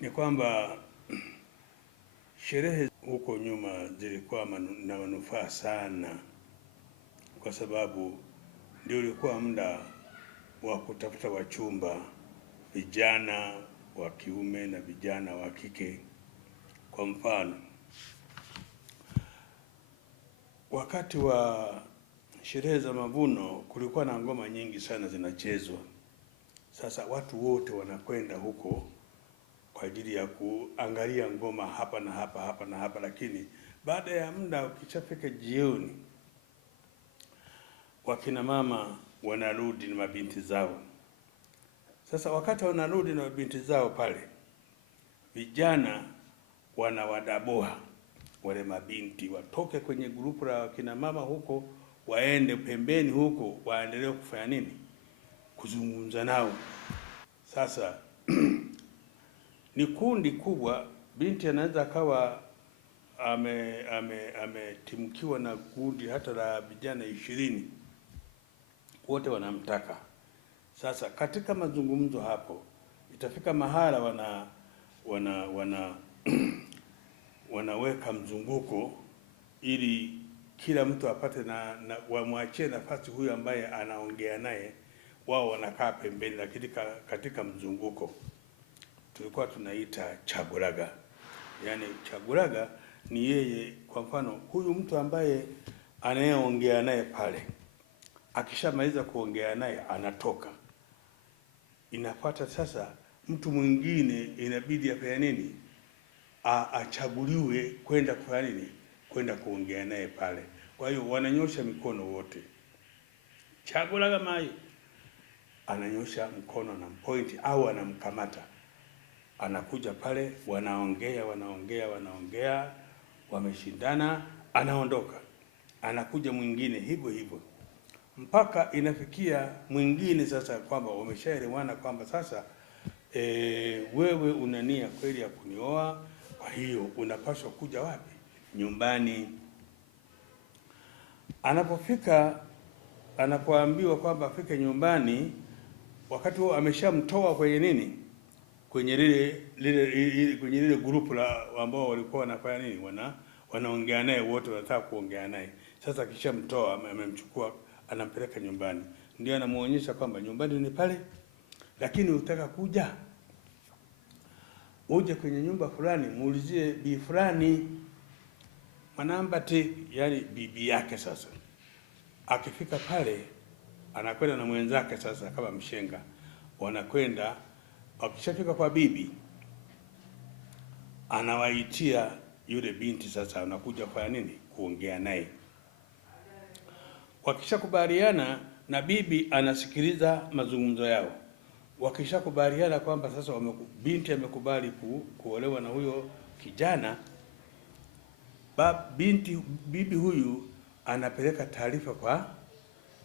Ni kwamba sherehe huko nyuma zilikuwa na manufaa sana, kwa sababu ndio ulikuwa muda wa kutafuta wachumba, vijana wa kiume na vijana wa kike. Kwa mfano, wakati wa sherehe za mavuno kulikuwa na ngoma nyingi sana zinachezwa. Sasa watu wote wanakwenda huko kwa ajili ya kuangalia ngoma hapa na hapa, hapa na hapa, lakini baada ya muda ukishafika jioni, wakina mama wanarudi na mabinti zao. Sasa wakati wanarudi na mabinti zao pale, vijana wanawadaboa wale mabinti watoke kwenye grupu la wakina mama huko, waende pembeni huko, waendelee kufanya nini? Kuzungumza nao. Sasa ni kundi kubwa. Binti anaweza akawa ametimkiwa na kundi hata la vijana 20, wote wanamtaka. Sasa katika mazungumzo hapo itafika mahala wanaweka mzunguko ili kila mtu apate na wamwachie nafasi huyu ambaye anaongea naye. Wao wanakaa pembeni, lakini katika mzunguko tulikuwa tunaita chagulaga. Yaani chagulaga ni yeye, kwa mfano huyu mtu ambaye anayeongea naye pale, akishamaliza kuongea naye anatoka. Inafuata sasa mtu mwingine inabidi afanye nini? Achaguliwe kwenda kufanya nini? Kwenda kuongea naye pale. Kwa hiyo wananyosha mikono wote. Chagulaga mai ananyosha mkono na point au anamkamata. Anakuja pale, wanaongea, wameshindana, anaondoka. Anakuja mwingine hivyo hivyo, mpaka inafikia mwingine sasa kwamba wameshaelewana kwamba sasa wewe una nia kweli ya kunioa, kwa hiyo unapaswa kuja wapi? Nyumbani. Anapoambiwa kwamba afike nyumbani, wakati huo ameshamtoa kwenye nini? Kwenye lile grupu la ambao walikuwa wanafanya nini? Wanaongea naye wote, wanataka kuongea naye. Sasa akishamtoa, amemchukua, anampeleka nyumbani. Ndio anamuonyesha kwamba nyumbani ni pale, lakini utaka kuja uje kwenye nyumba fulani, muulizie bi fulani Manambati, yani bibi yake. Sasa akifika pale, anakwenda na mwenzake sasa kama mshenga, wanakwenda. Akishafika kwa bibi, anawaitia yule binti, sasa anakuja kufanya nini? Kuongea naye. Wakishakubaliana na bibi anasikiliza mazungumzo yao. Wakishakubaliana kwamba sasa binti amekubali kuolewa na huyo kijana, bibi huyu anapeleka taarifa kwa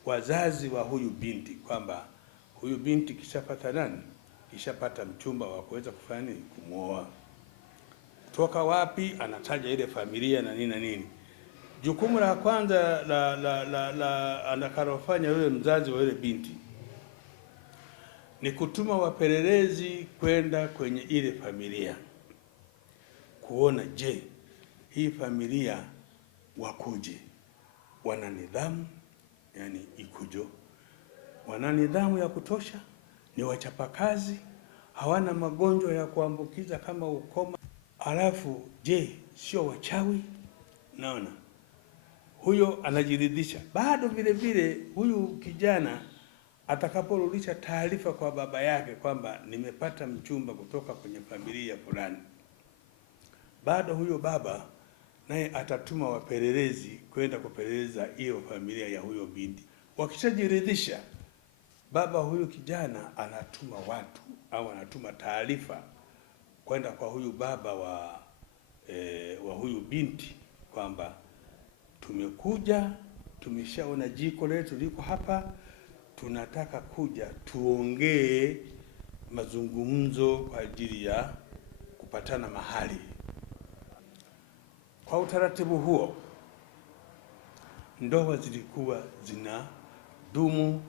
wazazi wa huyu binti kwamba huyu binti kishapata mchumba wa kuweza kufanya nini? Kumuoa. Toka wapi? Anataja ile familia na nini na nini. Jukumu la kwanza la anakalofanya yule mzazi wa yule binti ni kutuma wapelelezi kwenda kwenye ile familia kuona, je, hii familia wakuje, wana nidhamu, yani ikujo, wana nidhamu ya kutosha, ni wachapakazi, hawana magonjwa ya kuambukiza kama ukoma, alafu je, sio wachawi? Naona huyo anajiridhisha. Bado vile vile huyu kijana atakaporudisha taarifa kwa baba yake kwamba nimepata mchumba kutoka kwenye familia fulani, bado huyo baba naye atatuma wapelelezi kwenda kupeleleza hiyo familia ya huyo binti. Wakishajiridhisha, baba huyu kijana anatuma watu au anatuma taarifa kwenda kwa huyu baba wa huyu binti kwamba tumekuja, tumeshaona jiko letu liko hapa, tunataka kuja tuongee mazungumzo kwa ajili ya kupatana mahali. Kwa utaratibu huo, ndoa zilikuwa zinadumu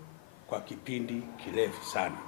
kwa kipindi kirefu sana.